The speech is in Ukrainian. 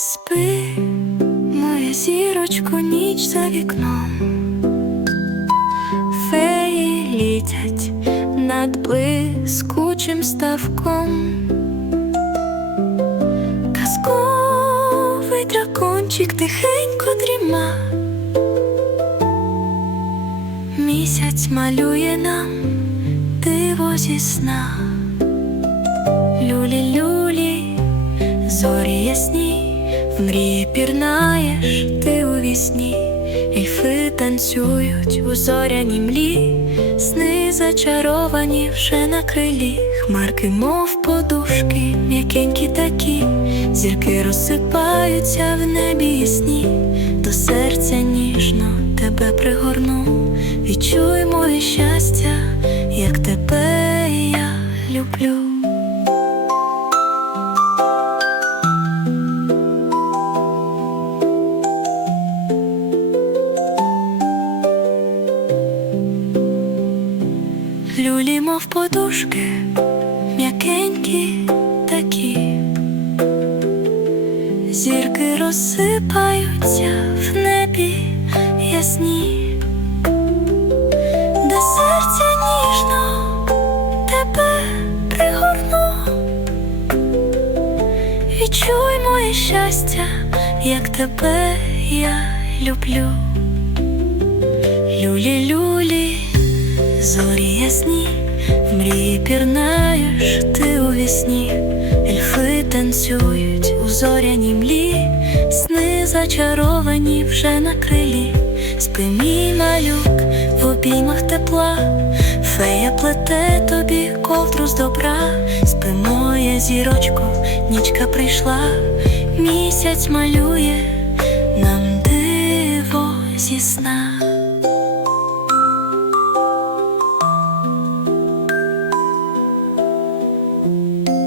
Спи, моя зірочко, ніч за вікном. Феї літять над блискучим ставком. Казковий дракончик тихенько дріма. Місяць малює нам диво зі сна. Люлі, люлі, зорі ясні, мрії пірнаєш ти у вісні, Ельфи танцюють у зоряній млі, сни зачаровані вже на крилі, хмарки, мов подушки, м'якенькі такі, зірки розсипаються в небі ясні, до серця ніжно тебе пригорну, відчуй моє щастя, як тебе я люблю. Люлі, мов подушки, м'якенькі такі, зірки розсипаються в небі ясні, де серця ніжно тебе пригорну, відчуй моє щастя, як тебе я люблю. Люлі, люлі, зорі ясні, в мрії пірнаєш ти у вісні, ельфи танцюють у зоряній млі, сни зачаровані вже на крилі, спи мій малюк в обіймах тепла, фея плете тобі ковдру з добра, спи моя зірочко, нічка прийшла, місяць малює нам диво зі сна. you